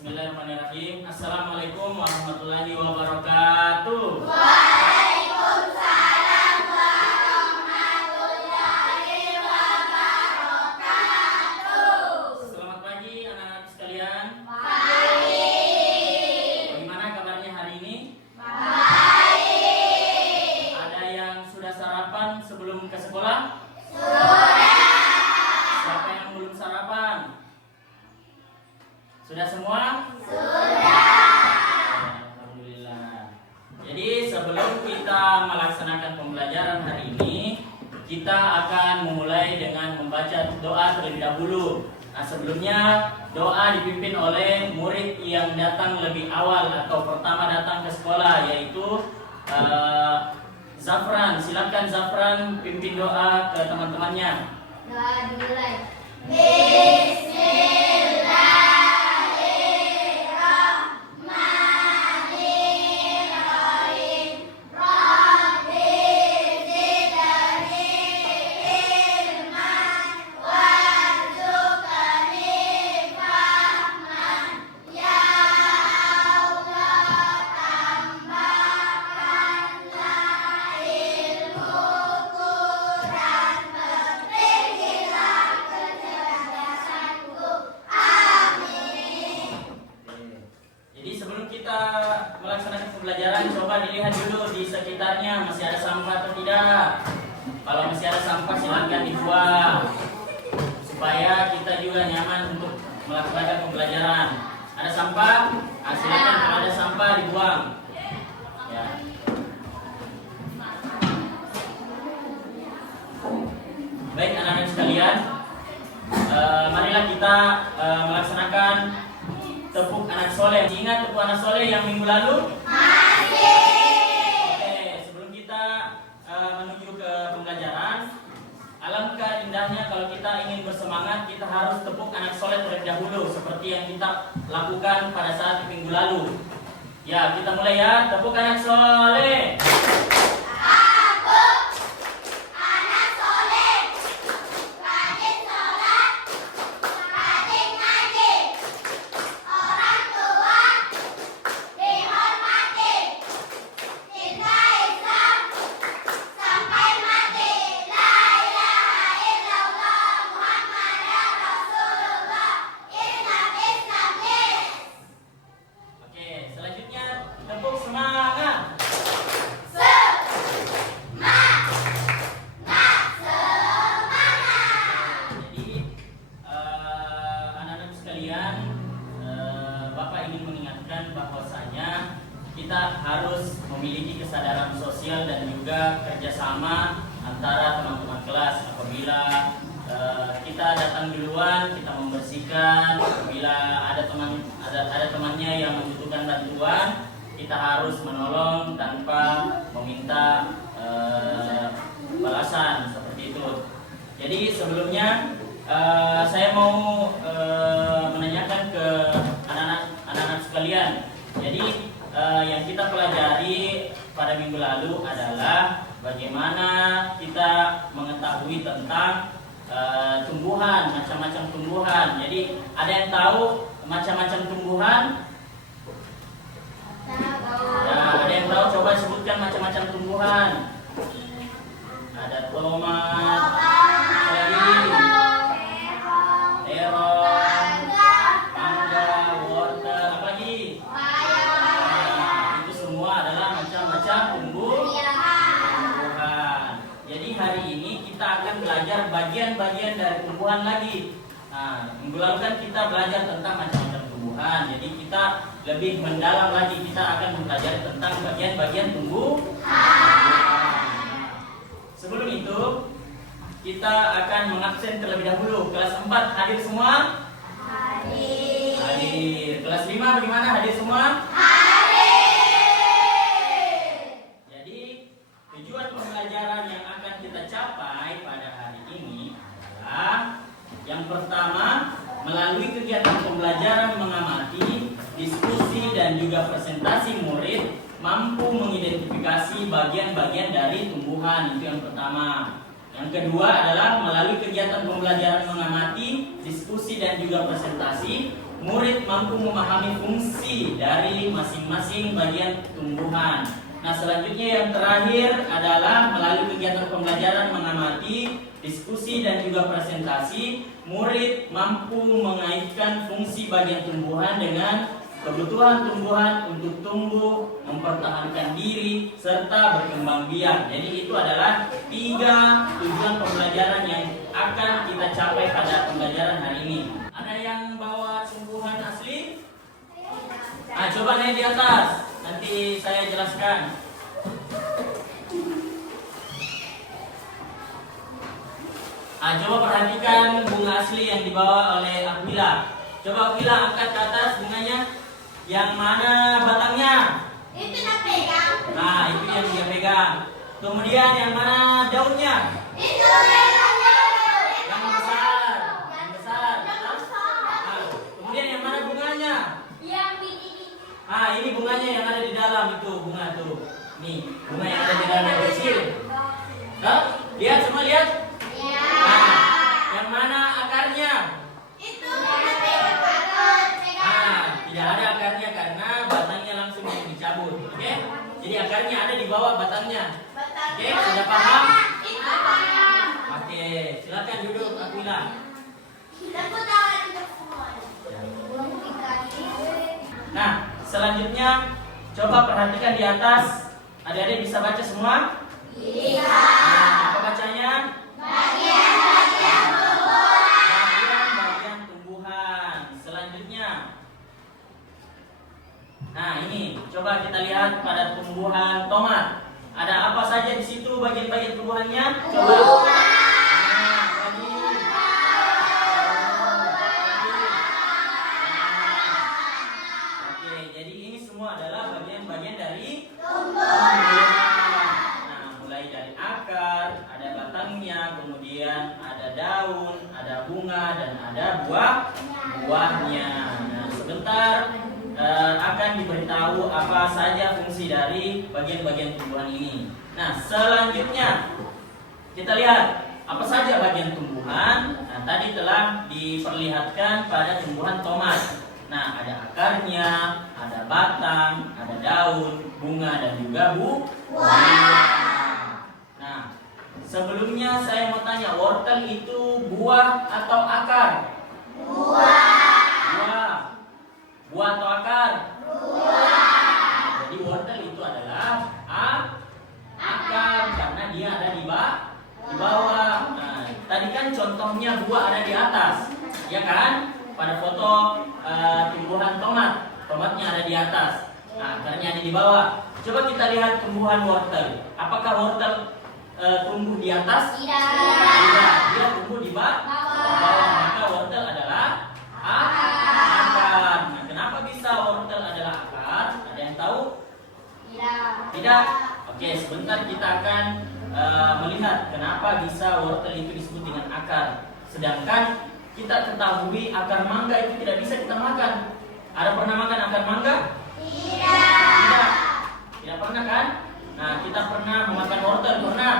Bismillahirrahmanirrahim. Assalamualaikum warahmatullahi wabarakatuh. Waalaikumsalam warahmatullahi wabarakatuh. Selamat pagi anak-anak sekalian. Baik. Bagaimana kabarnya hari ini? Baik. Ada yang sudah sarapan sebelum ke sekolah? Sudah. Siapa yang belum sarapan? Sudah semua? Sudah. Alhamdulillah. Jadi sebelum kita melaksanakan pembelajaran hari ini, kita akan memulai dengan membaca doa terlebih dahulu. Nah, sebelumnya doa dipimpin oleh murid yang datang lebih awal atau pertama datang ke sekolah, yaitu Zafran. Silakan Zafran pimpin doa ke teman-temannya. Doa dimulai. Bismillahirrahmanirrahim. Rabbi zidni ilman warzuqni fahman. Ya Allah, tambahkanlah ilmuku dan perbaikilah kecerdasanku. Amin. Jadi sebelum kita melaksanakan pembelajaran, coba dilihat dulu di sekitarnya masih ada sampah atau tidak. Kalau masih ada sampah silakan dibuang supaya kita juga nyaman untuk melaksanakan pembelajaran. Ada sampah? Silakan kalau ada sampah dibuang. Ya. Baik anak-anak sekalian, marilah kita melaksanakan tepuk anak soleh. Ingat tepuk anak soleh yang minggu lalu? Oke, sebelum kita menuju ke pembelajaran, alangkah indahnya kalau kita ingin bersemangat, kita harus tepuk anak soleh terlebih dahulu, seperti yang kita lakukan pada saat minggu lalu. Ya, kita mulai ya, tepuk anak soleh. Oke, selanjutnya tepuk semangat. Jadi anak-anak sekalian, Bapak ingin mengingatkan bahwasanya kita harus memiliki kesadaran sosial dan juga kerjasama antara teman-teman kelas. Apabila kita datang duluan, kita membersihkan. Apabila ada temannya yang membutuhkan bantuan, kita harus menolong tanpa meminta balasan seperti itu. Jadi sebelumnya saya mau menanyakan ke anak-anak sekalian. Jadi yang kita pelajari pada minggu lalu adalah bagaimana kita mengetahui tentang tumbuhan, macam-macam tumbuhan. Jadi ada yang tahu macam-macam tumbuhan? Ya, ada yang tahu? Coba sebutkan macam-macam tumbuhan. Ada tomat, terong, mangga, wortel, apa lagi? Nah, itu semua adalah macam-macam tumbuhan. Jadi hari ini kita akan belajar bagian-bagian dari tumbuhan lagi. Nah, minggu lalu kan kita belajar tentang macam-macam tumbuhan. Jadi kita lebih mendalam lagi, kita akan mempelajari tentang bagian-bagian tumbuhan. Sebelum itu, kita akan mengabsen terlebih dahulu. Kelas 4 hadir semua? Hadir. Kelas 5 bagaimana, hadir semua? Jadi, tujuan pembelajaran yang akan kita capai pada hari ini adalah yang pertama, melalui kegiatan pembelajaran mengamati, diskusi, dan juga presentasi murid mampu mengidentifikasi bagian-bagian dari tumbuhan. Itu yang pertama. Yang kedua adalah melalui kegiatan pembelajaran mengamati, diskusi, dan juga presentasi, murid mampu memahami fungsi dari masing-masing bagian tumbuhan. Nah, selanjutnya yang terakhir adalah melalui kegiatan pembelajaran mengamati, diskusi dan juga presentasi, murid mampu mengaitkan fungsi bagian tumbuhan dengan kebutuhan tumbuhan untuk tumbuh, mempertahankan diri, serta berkembang biak. Jadi itu adalah 3 tujuan pembelajaran yang akan kita capai pada pembelajaran hari ini. Ada yang bawa tumbuhan asli? Coba naik di atas, nanti saya jelaskan. Coba perhatikan bunga asli yang dibawa oleh Aquila. Coba Aquila angkat ke atas bunganya. Yang mana batangnya? Itu nak pegang. Nah, itu yang dia pegang. Kemudian yang mana daunnya? Itu daunnya. Yang besar. Yang besar. Yang besar. Nah, kemudian yang mana bunganya? Yang ini. Ini bunganya yang ada di dalam itu bunga tuh. Nih, bunga yang ada di dalam yang kecil. Lihat semua lihat. Ya. Nah, yang mana akarnya? Itu nak pegang akar. Tidak ada akarnya karena batangnya langsung dicabut. Oke? Jadi akarnya ada di bawah batangnya. Oke, sudah paham? Itu paham. Oke, silakan duduk Aquila. Aku tahu itu semua. Nah, selanjutnya coba perhatikan di atas. Adik-adik bisa baca semua? Iya. Apa bacanya? Bagian-bagian tumbuhan. Bagian-bagian tumbuhan. Selanjutnya. Nah, ini coba kita lihat pada tumbuhan tomat. Ada apa saja di situ bagian-bagian tumbuhannya? Coba. Oke, jadi ini semua adalah bagian-bagian dari tumbuhan. Nah, mulai dari akar, ada batangnya, kemudian ada daun, ada bunga, dan ada buahnya. Nah, sebentar akan diberitahu apa saja fungsi dari bagian-bagian tumbuhan ini. Nah, selanjutnya kita lihat apa saja bagian tumbuhan. Nah, tadi telah diperlihatkan pada tumbuhan tomat. Nah, ada akarnya, ada batang, ada daun, bunga, dan juga buah. Nah, sebelumnya saya mau tanya, wortel itu buah atau akar? Buah. Buah atau akar? Jadi wortel itu adalah akar karena dia ada di bawah. Nah, tadi kan contohnya buah ada di atas, ya kan? Pada foto tumbuhan tomatnya ada di atas. Nah, akarnya ada di bawah. Coba kita lihat tumbuhan wortel. Apakah wortel tumbuh di atas? Tidak. Dia tumbuh di bawah. Maka wortel adalah akar. Nah, kenapa bisa wortel adalah akar? Ada yang tahu? Tidak. Oke, sebentar kita akan melihat kenapa bisa wortel itu disebut dengan akar. Sedangkan kita ketahui akar mangga itu tidak bisa kita makan. Ada pernah makan akar mangga? Tidak. Tidak pernah kan? Nah, kita pernah memakan wortel, pernah?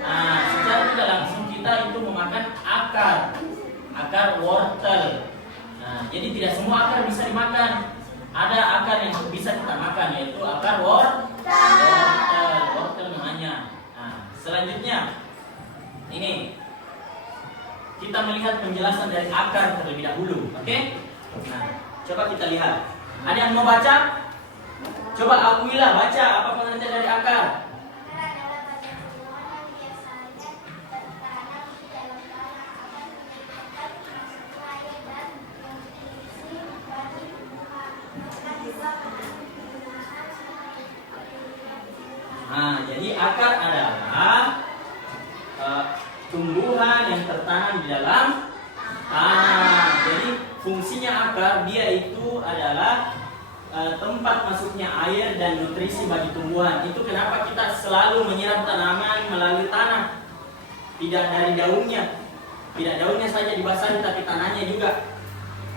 Nah, secara tidak langsung kita itu memakan akar wortel. Nah, jadi tidak semua akar bisa dimakan. Ada akar yang bisa kita makan, yaitu akar wortel namanya. Nah, selanjutnya ini kita melihat penjelasan dari akar terlebih dahulu, oke? Nah, coba kita lihat. Ada yang mau baca? Coba Aquila baca apa pengertian dari akar. Nah, jadi akar adalah tumbuhan yang tertanam di dalam tanah. Jadi fungsinya akar dia itu adalah tempat masuknya air dan nutrisi bagi tumbuhan. Itu kenapa kita selalu menyiram tanaman melalui tanah, tidak dari daunnya. Tidak daunnya saja dibasahi tapi tanahnya juga.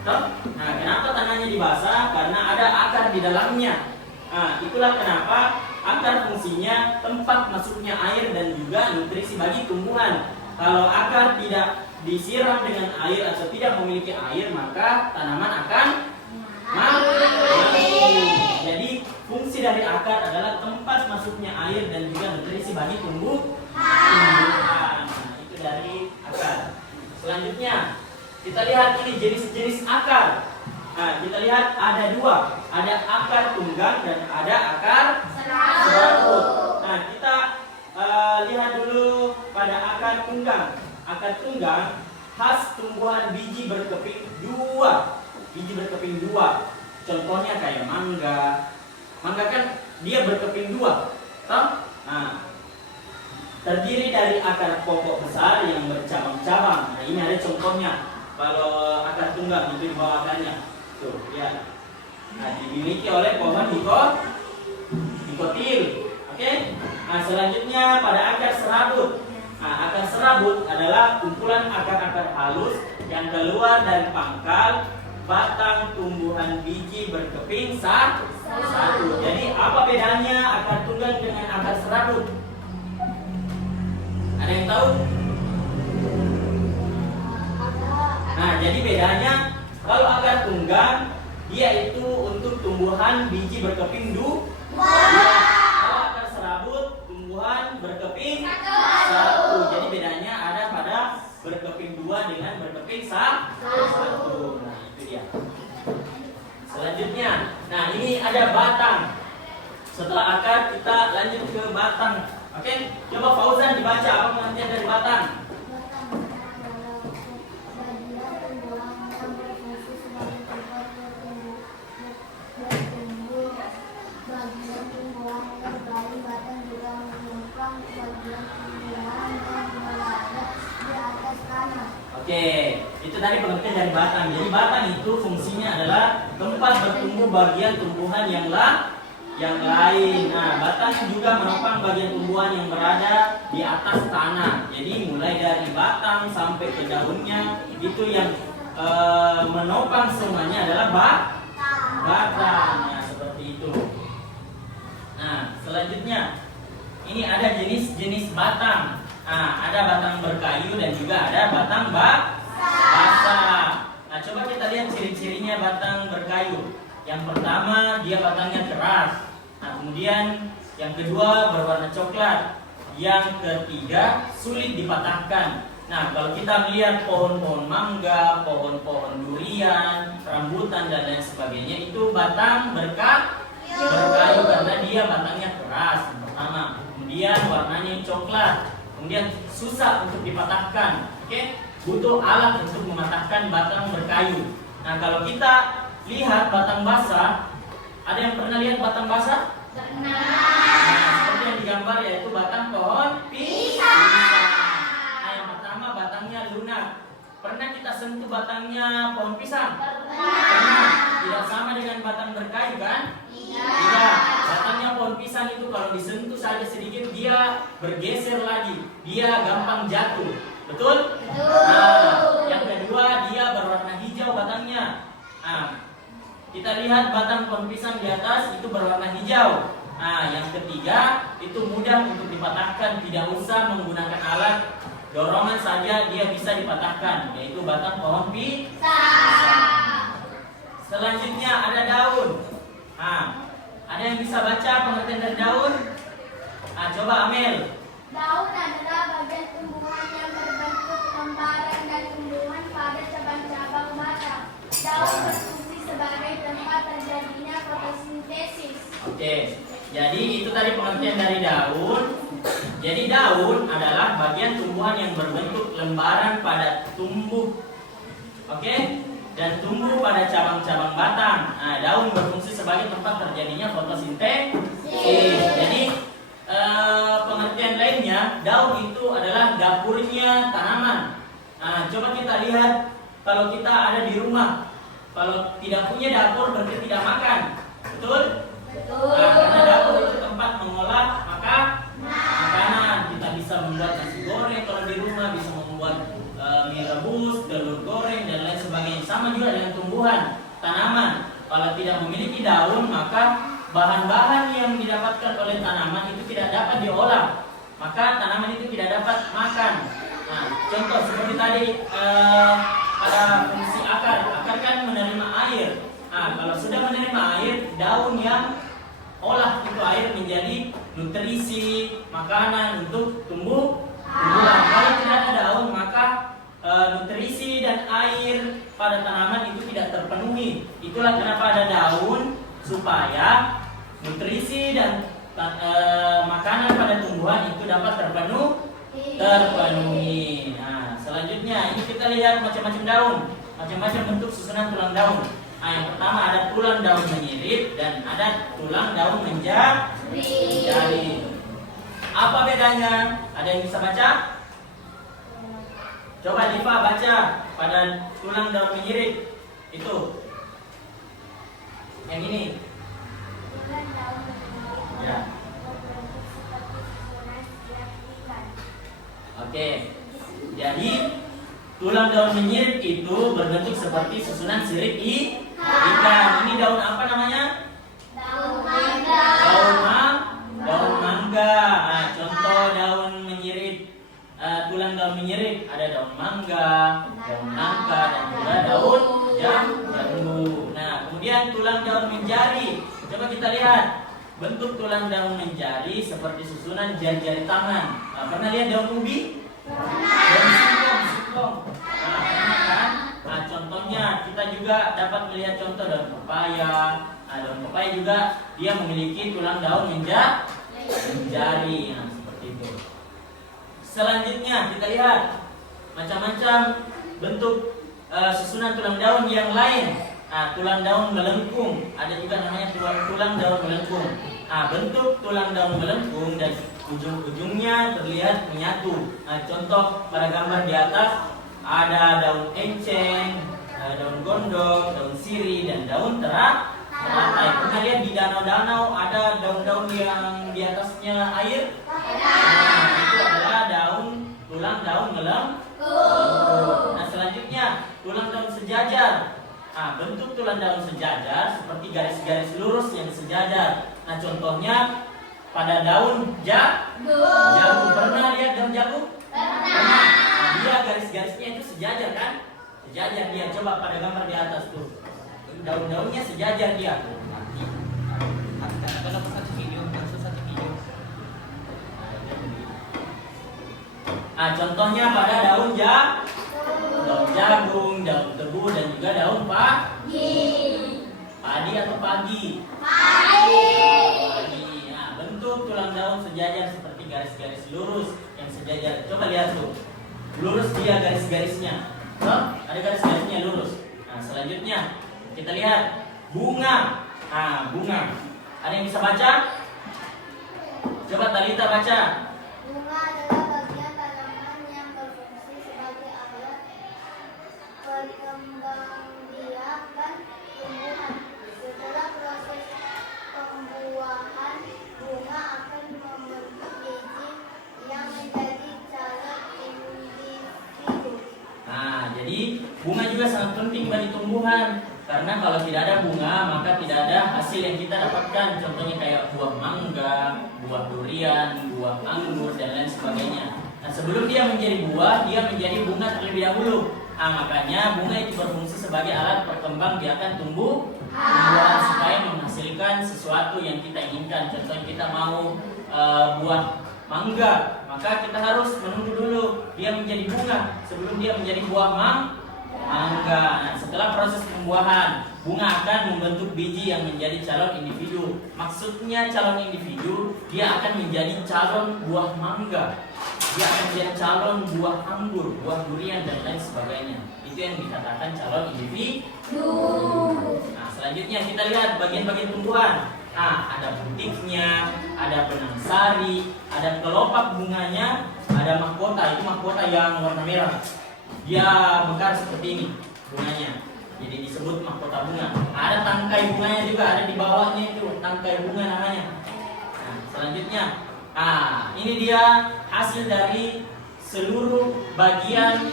Nah, kenapa tanahnya dibasah? Karena ada akar di dalamnya. Nah, itulah kenapa akar fungsinya tempat masuknya air dan juga nutrisi bagi tumbuhan. Kalau akar tidak disiram dengan air atau tidak memiliki air, maka tanaman akan mati. Jadi fungsi dari akar adalah tempat masuknya air dan juga nutrisi bagi tumbuhan. Nah, itu dari akar. Selanjutnya kita lihat ini jenis-jenis akar. Nah, kita lihat ada dua, ada akar tunggang dan ada akar serabut. Nah, kita lihat dulu pada akar tunggang. Akar tunggang khas tumbuhan biji berkeping dua. Biji berkeping dua. Contohnya kayak mangga. Mangga kan dia berkeping dua, toh? Nah, terdiri dari akar pokok besar yang bercabang-cabang. Nah, ini ada contohnya. Kalau akar tunggang itu di bawah akarnya. Tuh, ya. Nah, dimiliki oleh pohon dikotil. Oke? Nah, selanjutnya pada akar serabut. Nah, akar serabut adalah kumpulan akar-akar halus yang keluar dari pangkal batang tumbuhan biji berkeping satu. Jadi apa bedanya akar tunggang dengan akar serabut? Ada yang tahu? Nah, jadi bedanya kalau akar tunggang dia itu untuk tumbuhan biji berkeping dua. Kalau akar serabut tumbuhan berkeping satu. Jadi bedanya ada pada berkeping dua dengan berkeping satu. Nah, itu dia. Selanjutnya, nah ini ada batang. Setelah akar kita lanjut ke batang. Oke, coba Fauzan dibaca apa pengertian dari batang. Oke, itu tadi pengertian dari batang. Jadi batang itu fungsinya adalah tempat bertumbuh bagian tumbuhan yang lain. Nah, batang juga menopang bagian tumbuhan yang berada di atas tanah. Jadi mulai dari batang sampai ke daunnya itu yang menopang semuanya adalah batang. Nah, seperti itu. Nah, selanjutnya ini ada jenis-jenis batang. Nah, ada batang berkayu dan juga ada batang basah. Nah, coba kita lihat ciri-cirinya batang berkayu. Yang pertama, dia batangnya keras. Nah, kemudian yang kedua berwarna coklat. Yang ketiga, sulit dipatahkan. Nah, kalau kita melihat pohon-pohon mangga, pohon-pohon durian, rambutan dan lain sebagainya, itu batang berkayu karena dia batangnya keras. Yang pertama, kemudian warnanya coklat. Kemudian susah untuk dipatahkan, oke? Butuh alat untuk mematahkan batang berkayu. Nah, kalau kita lihat batang basah, ada yang pernah lihat batang basah? Pernah. Nah, seperti yang digambar yaitu batang pohon pisang. Nah, yang pertama batangnya lunak. Pernah kita sentuh batangnya pohon pisang? Pernah. Tidak sama dengan batang berkayu kan? Tidak. Batangnya pohon pisang itu kalau disentuh saja sedikit dia bergeser lagi. Dia gampang jatuh. Betul? Nah, yang kedua dia berwarna hijau batangnya. Nah, kita lihat batang pohon pisang di atas itu berwarna hijau. Nah, yang ketiga itu mudah untuk dipatahkan, tidak usah menggunakan alat, dorongan saja dia bisa dipatahkan, yaitu batang pohon pisang. Selanjutnya ada daun. Nah, ada yang bisa baca pengertian dari daun? Nah, coba Amel. Daun adalah bagian tumbuhan yang berbentuk lembaran dan tumbuhan pada cabang-cabang batang. Daun berfungsi sebagai tempat terjadinya fotosintesis. Oke, jadi itu tadi pengertian dari daun. Jadi daun adalah bagian tumbuhan yang berbentuk lembaran pada tumbuh. Oke? Dan tumbuh pada cabang-cabang batang. Nah, daun berfungsi sebagai tempat terjadinya fotosintesis. Jadi pengertian lainnya, daun itu adalah dapurnya tanaman. Nah, coba kita lihat kalau kita ada di rumah, kalau tidak punya dapur berarti tidak makan, betul? Nah, karena dapur itu tempat mengolah makanan. Kita bisa membuat nasi goreng kalau di rumah, bisa membuat mie rebus, telur goreng dan lain sebagainya. Sama juga dengan tumbuhan, tanaman. Kalau tidak memiliki daun, maka bahan-bahan yang didapatkan oleh tanaman itu tidak dapat diolah, maka tanaman itu tidak dapat makan. Nah, contoh seperti tadi pada fungsi akar. Akar kan menerima air. Nah, kalau sudah menerima air, daun yang olah itu air menjadi nutrisi, makanan untuk tumbuhan. Kalau tidak ada daun, maka nutrisi dan air pada tanaman itu tidak terpenuhi. Itulah kenapa ada daun, supaya nutrisi dan makanan pada tumbuhan itu dapat terpenuhi. Nah, selanjutnya ini kita lihat macam-macam daun, macam-macam bentuk susunan tulang daun. Nah, yang pertama ada tulang daun menyirit dan ada tulang daun menjari. Apa bedanya? Ada yang bisa baca? Coba Diva baca pada tulang daun menyirit itu. Yang ini. Tulang daun menyirit Ya. berbentuk seperti susunan setiap ikan. Oke. Jadi tulang daun menyirit itu berbentuk seperti susunan sirip ikan. Ini daun apa namanya? Daun mangga. Daun mangga. Nah, contoh daun menyirit, tulang daun menyirit ada daun mangga, daun nangka, dan juga daun jambu. Nah, kemudian tulang daun menjari. Coba kita lihat bentuk tulang daun menjari seperti susunan jari-jari tangan. Nah, pernah lihat daun ubi? Daun singkong. Nah, pernah kan? Nah, contohnya kita juga dapat melihat contoh daun pepaya. Nah, daun pepaya juga dia memiliki tulang daun menjari. Nah, seperti itu. Selanjutnya kita lihat macam-macam bentuk susunan tulang daun yang lain. Nah, tulang daun melengkung, ada juga namanya tulang daun melengkung. Nah, bentuk tulang daun melengkung dan ujung-ujungnya terlihat menyatu. Nah, contoh pada gambar di atas ada daun enceng, daun gondok, daun sirih, dan daun teratai. Pernah lihat di danau-danau ada daun-daun yang di atasnya air? Nah, itu adalah tulang daun melengkung. Nah, selanjutnya tulang daun sejajar. Nah, bentuk tulang daun sejajar seperti garis-garis lurus yang sejajar. Nah, contohnya pada daun jagung. Pernah lihat daun jagung? Pernah. Nah, dia garis-garisnya itu sejajar kan? Sejajar dia. Coba pada gambar di atas tuh. Daun-daunnya sejajar dia. Nah, contohnya pada daun jagung, daun tebu, dan juga daun padi atau pagi. Nah, bentuk tulang daun sejajar seperti garis-garis lurus yang sejajar. Coba lihat tuh, lurus dia garis-garisnya. Ada garis-garisnya lurus. Nah, selanjutnya kita lihat bunga. Nah, bunga. Ada yang bisa baca? Coba Talita baca. Bunga adalah bagian tanaman yang berfungsi sebagai alat perkembangbiakan tumbuhan. Setelah proses pembuahan, bunga akan membentuk biji yang menjadi calon individu. Nah, jadi bunga juga sangat penting bagi tumbuhan. Karena kalau tidak ada bunga, maka tidak ada hasil yang kita dapatkan. Contohnya kayak buah mangga, buah durian, buah anggur, dan lain sebagainya. Nah, sebelum dia menjadi buah, dia menjadi bunga terlebih dahulu. Nah, makanya bunga itu berfungsi sebagai alat perkembangbiakan tumbuhan supaya menghasilkan sesuatu yang kita inginkan. Contohnya kita mau buah mangga, maka kita harus menunggu dulu dia menjadi bunga sebelum dia menjadi buah mangga. Nah, setelah proses pembuahan, bunga akan membentuk biji yang menjadi calon individu. Maksudnya calon individu, dia akan menjadi calon buah mangga, dia akan menjadi calon buah anggur, buah durian, dan lain sebagainya. Itu yang dikatakan calon individu. Nah, selanjutnya kita lihat bagian-bagian tumbuhan. Nah, ada butiknya, ada benang sari, ada kelopak bunganya, ada mahkota. Itu mahkota yang warna merah. Dia mekar seperti ini bunganya, jadi disebut mahkota bunga. Ada tangkai bunganya juga, ada di bawahnya itu tangkai bunga namanya. Nah, selanjutnya, ini dia hasil dari seluruh bagian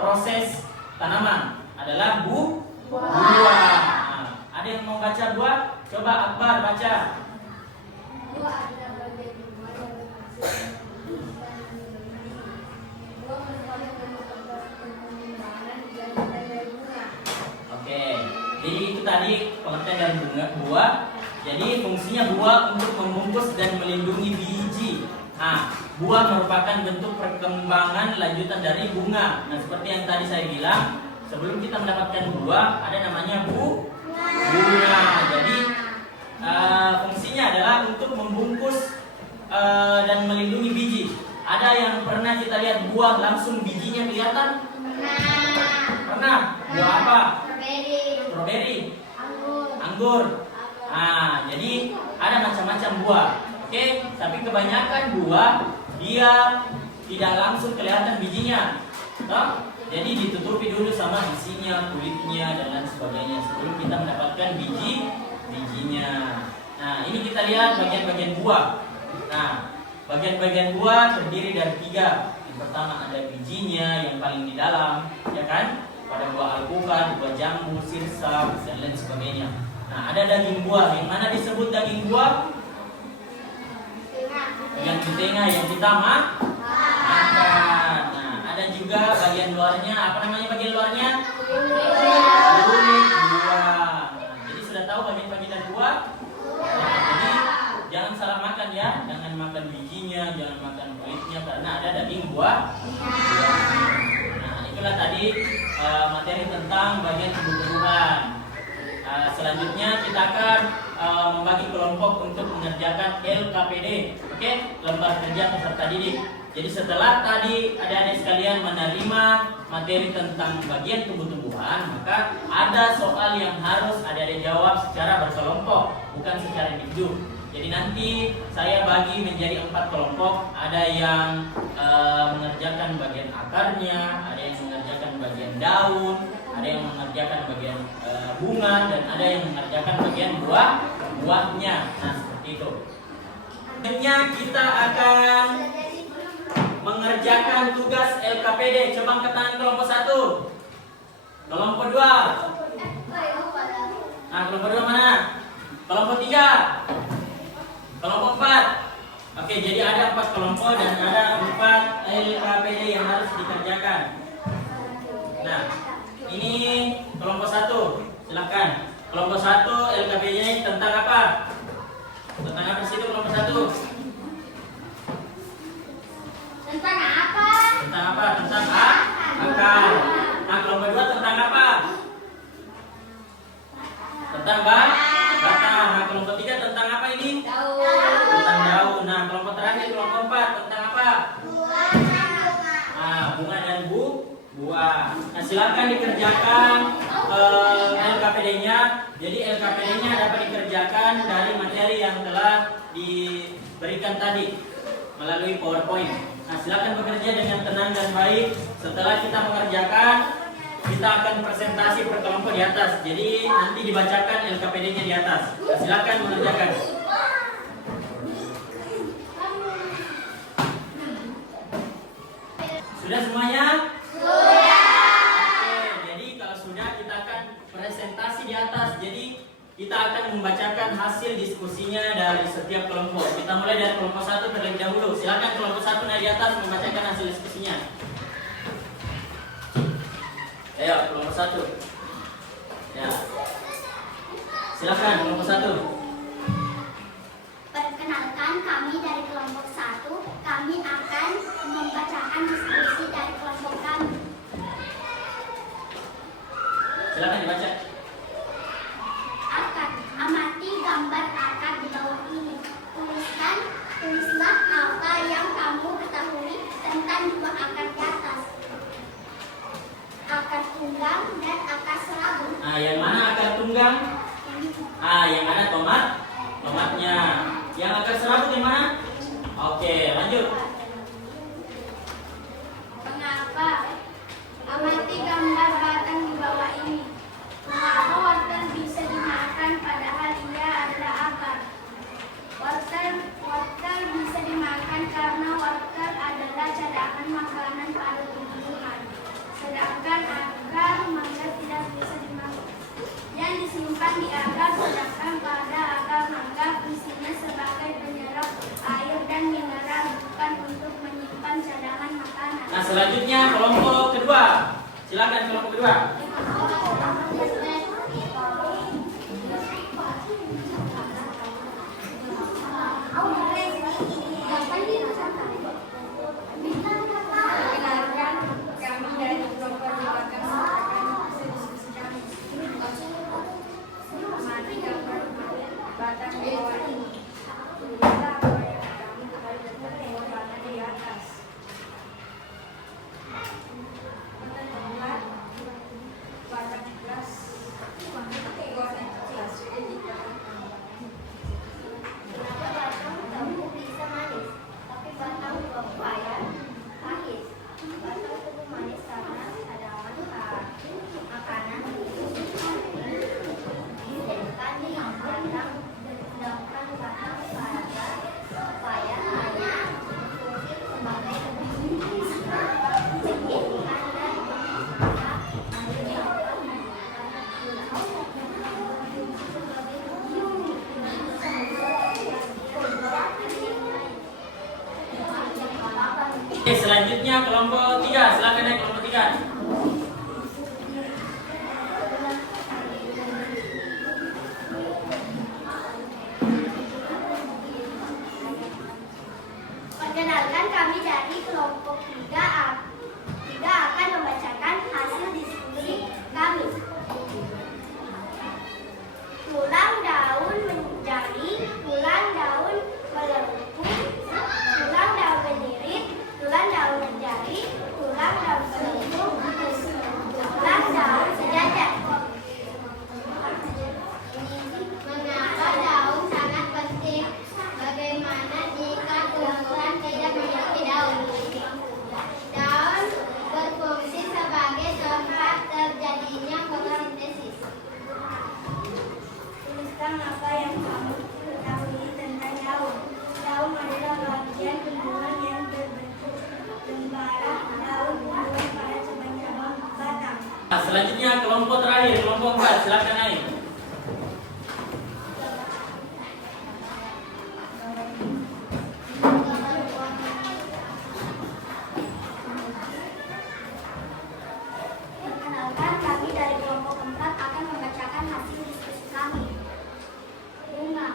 proses tanaman adalah buah. Nah, ada yang mau baca buah? Coba Akbar baca. Buah adalah bagian tumbuhan yang berfungsi buah fungsinya buah untuk membungkus dan melindungi biji. Nah, buah merupakan bentuk perkembangan lanjutan dari bunga. Nah, seperti yang tadi saya bilang, sebelum kita mendapatkan buah, ada namanya bunga. Jadi, fungsinya adalah untuk membungkus dan melindungi biji. Ada yang pernah kita lihat buah langsung bijinya kelihatan? Pernah? Buah apa? Strawberry. Anggur. Nah, jadi ada macam-macam buah. Oke, tapi kebanyakan buah dia tidak langsung kelihatan bijinya. Toh? Jadi ditutupi dulu sama isinya, kulitnya dan lain sebagainya sebelum kita mendapatkan bijinya. Nah, ini kita lihat bagian-bagian buah. Nah, bagian-bagian buah terdiri dari 3. Yang pertama ada bijinya yang paling di dalam, ya kan? Pada buah alpukat, buah jambu, sirsa, dan lain sebagainya. Nah, ada daging buah. Yang mana disebut daging buah? Yang di tengah, yang kita makan. Nah, ada juga bagian luarnya. Apa namanya bagian luarnya? Kulit buah. Nah, jadi sudah tahu bagian-bagian buah? Nah, jadi jangan salah makan ya. Jangan makan bijinya, jangan makan kulitnya karena ada daging buah. Nah, itulah tadi materi tentang bagian tubuh-tubuhan. Selanjutnya kita akan membagi kelompok untuk mengerjakan LKPD. Oke, lembar kerja peserta didik. Jadi setelah tadi adik-adik sekalian menerima materi tentang bagian tubuh-tubuhan, maka ada soal yang harus adik-adik jawab secara berkelompok, bukan secara individu. Jadi nanti saya bagi menjadi 4 kelompok. Ada yang mengerjakan bagian akarnya, ada yang mengerjakan bagian daun, ada yang mengerjakan bagian bunga, dan ada yang mengerjakan bagian buahnya. Nah, seperti itu. Selanjutnya kita akan mengerjakan tugas LKPD. Coba angkat tangan kelompok 1. Kelompok 2. Nah, kelompok 2 mana? Kelompok 3. Kelompok 4. Oke, jadi ada 4 kelompok dan ada 4 LKPD yang harus dikerjakan. Nah, ini kelompok 1. Silakan. Kelompok 1 LKPD-nya tentang apa? Tentang apa sih itu kelompok 1? Tentang apa? Tentang apa? Tentang akar. Nah, kelompok 2 tentang apa? Tentang batang. Nah, kelompok 3 tentang apa ini? Tentang daun. Nah, kelompok terakhir kelompok 4 tentang apa? Bunga dan buah. Nah, silakan dikerjakan LKPD-nya. Jadi LKPD-nya dapat dikerjakan dari materi yang telah diberikan tadi melalui PowerPoint. Nah, silakan bekerja dengan tenang dan baik. Setelah kita mengerjakan, kita akan presentasi per kelompok di atas. Jadi nanti dibacakan LKPD-nya di atas. Nah, silakan mengerjakan. Sudah semuanya? Sudah. Oke, jadi kalau sudah kita akan presentasi di atas. Jadi kita akan membacakan hasil diskusinya dari setiap kelompok. Kita mulai dari kelompok 1 terlebih dahulu. Silakan kelompok 1 naik di atas membacakan hasil diskusinya. Ayo, kelompok 1. Ya. Silakan kelompok 1. Perkenalkan, kami dari kelompok 1. Kami akan membacakan diskusi dari kelompok kami. Silakan dibaca. Akar. Amati gambar akar di bawah ini. Tulislah apa yang kamu ketahui tentang dua akar di atas. Akar tunggang dan akar serabut. Nah, yang mana akar tunggang? Yang mana tomatnya. Yang akar serabut yang mana? Oke, lanjut. Mengapa? Amati gambar batang di bawah ini. Mengapa wortel bisa dimakan padahal ia adalah akar? Wortel bisa dimakan karena wortel adalah cadangan makanan pada tumbuhan. Sedangkan akar mangga tidak bisa dimakan. Yang disimpan di akar, sedangkan pada akar mangga fungsinya sebagai penyerap air dan mineral, bukan untuk menyimpan cadangan makanan. Nah, selanjutnya kelompok kedua. Silakan kelompok kedua. Oke, selanjutnya kelompok 3, silakan naik kelompok 3. Perkenalkan, kami dari kelompok 3 akan membacakan hasil diskusi kami. Tulang daun menjadi, tulang daun melengkung, tulang daun menyirit, tulang daun menjadi, tulang daun melengkung, tulang daun sejajar. Mengapa daun sangat penting? Bagaimana jika tumbuhan tidak memiliki daun? Daun berfungsi sebagai tempat terjadinya fotosintesis. Tuliskan apa yang kamu ketahui tentang daun. Daun adalah bagian tumbuhan yang berbentuk lembaran. Daun tumbuhan pada cabang-cabang batang. Nah, selanjutnya kelompok terakhir, kelompok 4, silakan naik. Perkenalkan, kami dari kelompok 4 akan membacakan hasil diskusi kami. Bunga.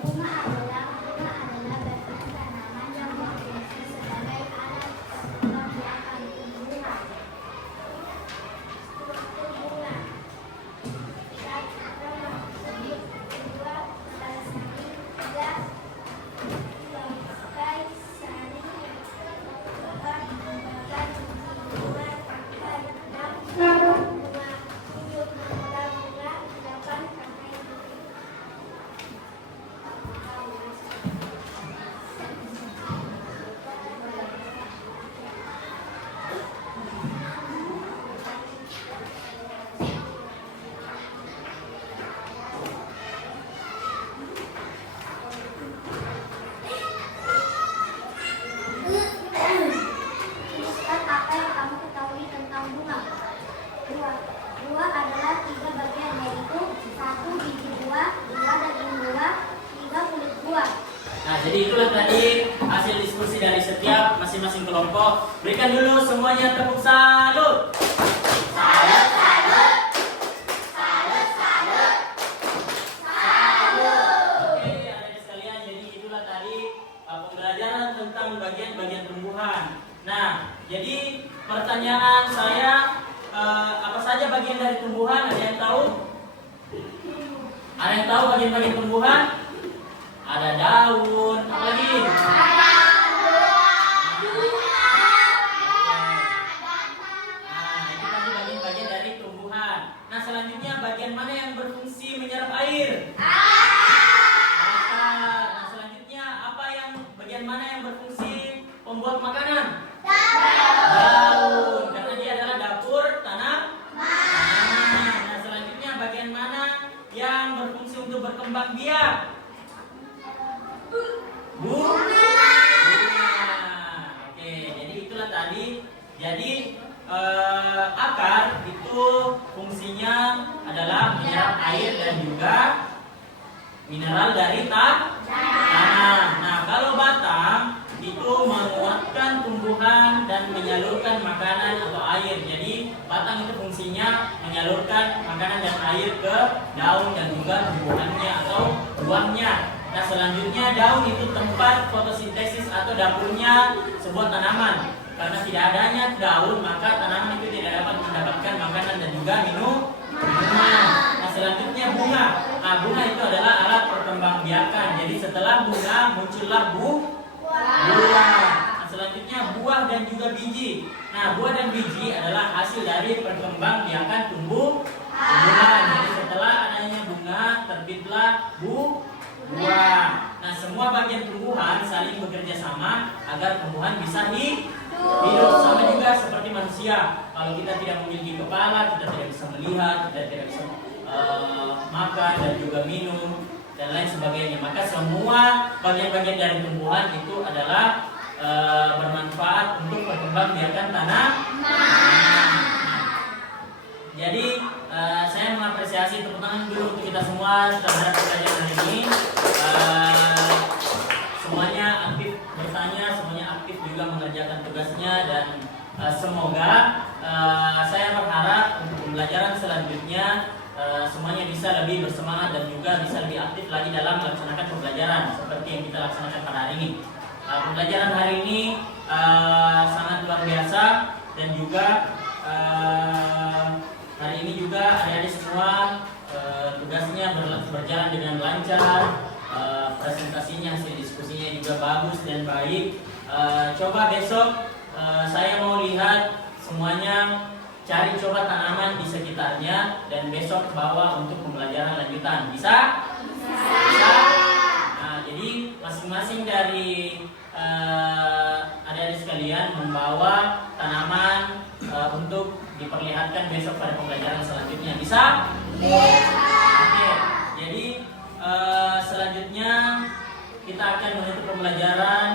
Bunga adalah bagian tanaman yang berfungsi sebagai alat pembiakan tumbuhan. Struktur bunga. Pertama, kedua, balasari, tiga, bangkai sari, empat, bangkai bunga, bangkai enam, bunga, tujuh, bunga, delapan, bangkai Tuliskan apa yang kamu ketahui tentang bunga. Buah adalah 3 bagian, yaitu 1 biji buah, 2 daging buah, 3 kulit buah. Nah, jadi itulah tadi hasil diskusi dari setiap masing-masing kelompok. Berikan dulu semuanya tepuk salut. Salut, salut. Salut, salut. Salut. Oke, adik-adik sekalian, jadi itulah tadi pembelajaran tentang bagian-bagian tumbuhan. Nah, jadi pertanyaan saya, apa saja bagian dari tumbuhan? Ada yang tahu? Ada yang tahu bagian-bagian tumbuhan? Ada daun, apa lagi? Nah, itu tadi bagian-bagian dari tumbuhan. Nah, selanjutnya bagian mana yang berfungsi menyerap air? Nah, selanjutnya bagian mana yang berfungsi pembuat makanan? Daun, karena dia adalah dapur tanaman. Nah, selanjutnya bagian mana yang berfungsi untuk berkembang biak? Bunga. Oke, jadi itulah tadi. Jadi akar itu fungsinya adalah menyerap air dan juga mineral dari tanah. Nah, kalau batang itu menguatkan tumbuhan dan menyalurkan makanan atau air. Jadi batang itu fungsinya menyalurkan makanan dan air ke daun dan juga tumbuhannya atau buahnya. Nah, selanjutnya daun itu tempat fotosintesis atau dapurnya sebuah tanaman. Karena tidak adanya daun, maka tanaman itu tidak dapat mendapatkan makanan dan juga minuman. Nah, selanjutnya bunga. Nah, bunga itu adalah alat perkembangbiakan. Jadi setelah bunga muncullah buah. Nah, selanjutnya buah dan juga biji. Nah, buah dan biji adalah hasil dari perkembangbiakan tumbuhan. Jadi setelah adanya bunga terbitlah buah. Nah, semua bagian tumbuhan saling bekerja sama agar tumbuhan bisa hidup. Sama juga seperti manusia. Kalau kita tidak memiliki kepala, kita tidak bisa melihat, kita tidak bisa makan dan juga minum dan lain sebagainya. Maka semua bagian-bagian dari tumbuhan itu adalah bermanfaat untuk perkembangbiakan tanaman. Jadi saya mengapresiasi, tepuk tangan dulu untuk kita semua terhadap pelajaran hari ini. Semuanya aktif bertanya, semuanya aktif juga mengerjakan semoga saya berharap untuk pembelajaran selanjutnya semuanya bisa lebih bersemangat dan juga bisa lebih aktif lagi dalam melaksanakan pembelajaran seperti yang kita laksanakan pada hari ini. Pembelajaran hari ini sangat luar biasa dan juga hari ini juga adik-adik semua tugasnya berjalan dengan lancar, presentasinya, hasil diskusinya juga bagus dan baik. Coba besok saya mau lihat semuanya cari coba tanaman di sekitarnya dan besok bawa untuk pembelajaran lanjutan. Bisa? Bisa. Nah, jadi masing-masing dari adik-adik sekalian membawa tanaman untuk diperlihatkan besok pada pembelajaran selanjutnya. Bisa? Bisa. Oke. Jadi selanjutnya kita akan menutup pembelajaran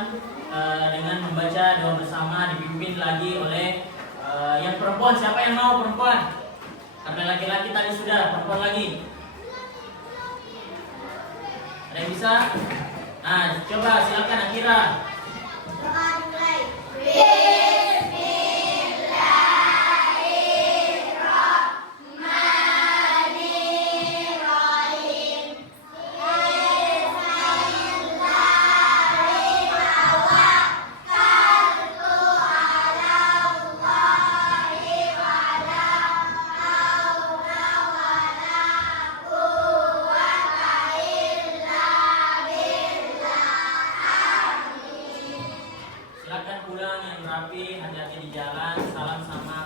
dengan membaca doa bersama dipimpin lagi oleh yang perempuan. Siapa yang mau perempuan? Karena laki-laki tadi sudah, perempuan lagi. Ada yang bisa? Nah, coba silakan Akira. Doa dimulai. Silakan pulang yang rapi, hati-hati di jalan, salam sama